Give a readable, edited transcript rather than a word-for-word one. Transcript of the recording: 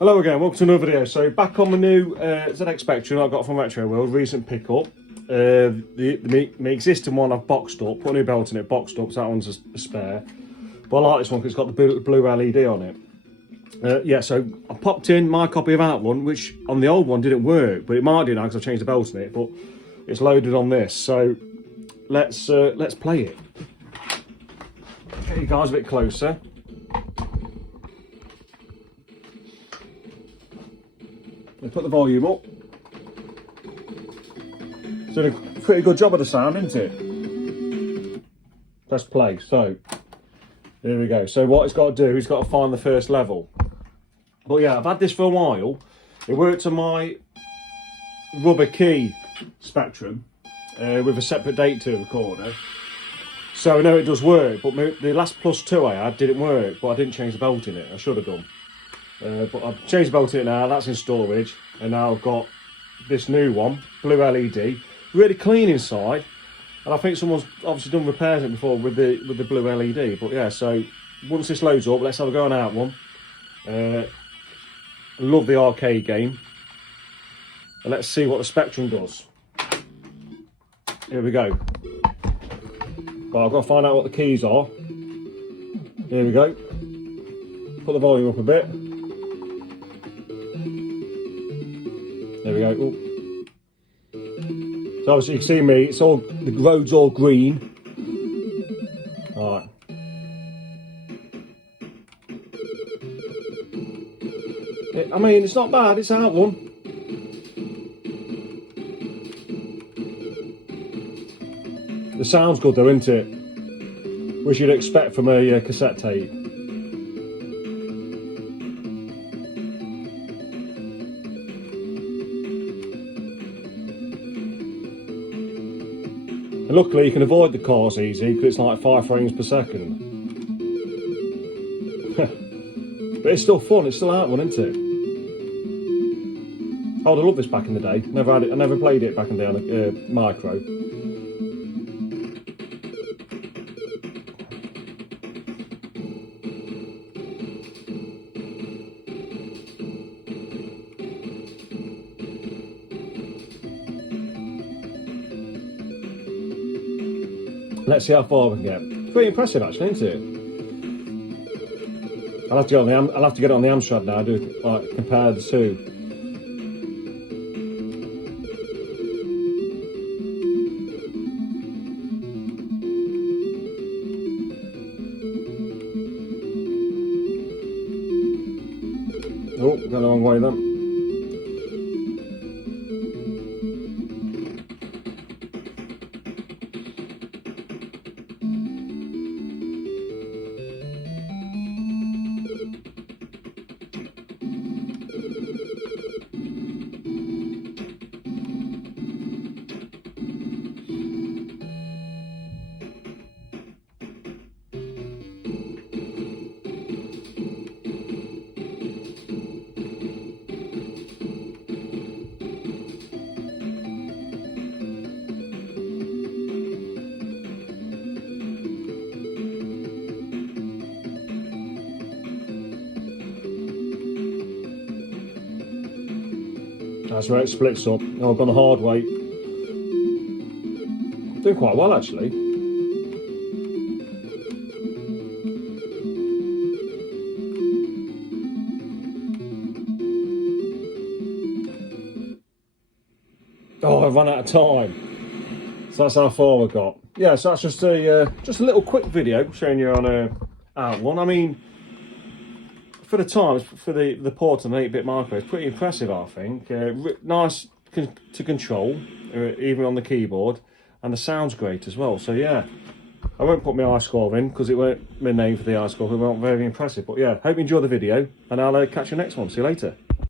Hello again, welcome to another video. So back on the new ZX Spectrum I got from Retro World, recent pickup. My existing one I've boxed up, put a new belt in it, boxed up, so that one's a spare. But I like this one because it's got the blue LED on it. Yeah, so I popped in my copy of outrun, which on the old one didn't work, but it might do now because I've changed the belt in it, but it's loaded on this. So let's play it. Get you guys a bit closer. Put the volume up. It's doing a pretty good job of the sound, isn't it? Press play. So here we go. So what it's got to do, it's got to find the first level. But yeah, I've had this for a while. It worked on my rubber key Spectrum with a separate date to recorder. So I know it does work, but the last plus 2 I had didn't work, but I didn't change the belt in it. I should have done. But I've changed the belt in it now, that's in storage, and now I've got this new one, blue LED, really clean inside, and I think someone's obviously done repairs it before with the blue LED. But yeah, so once this loads up, let's have a go on out one. Love the arcade game, and let's see what the Spectrum does. Here we go. Well, I've got to find out what the keys are. Here we go. Put the volume up a bit. There we go. Ooh. So obviously you can see me, it's all, the road's all green. Alright. I mean, it's not bad, it's out one. The sound's good though, isn't it? Which you'd expect from a cassette tape. And luckily you can avoid the cars easy because it's like 5 frames per second. But it's still fun, it's still out one, isn't it? I would have loved this back in the day. Never had it, I never played it back in the day on a micro. Let's see how far we can get. Pretty impressive actually, isn't it? I'll have to get it on the Amstrad now, do like compare the two. Oh, got the wrong way then. That's where it splits up. Oh, I've gone the hard way. Doing quite well actually. Oh, I've run out of time. So that's how far we got. Yeah, so that's just a little quick video showing you on outrun. I mean, for the time, for the port and 8-bit micro, it's pretty impressive, I think. Nice to control, even on the keyboard, and the sound's great as well. So yeah, I won't put my iScore in because it weren't my name for the iScore. It weren't very impressive. But yeah, hope you enjoy the video, and I'll catch you next one. See you later.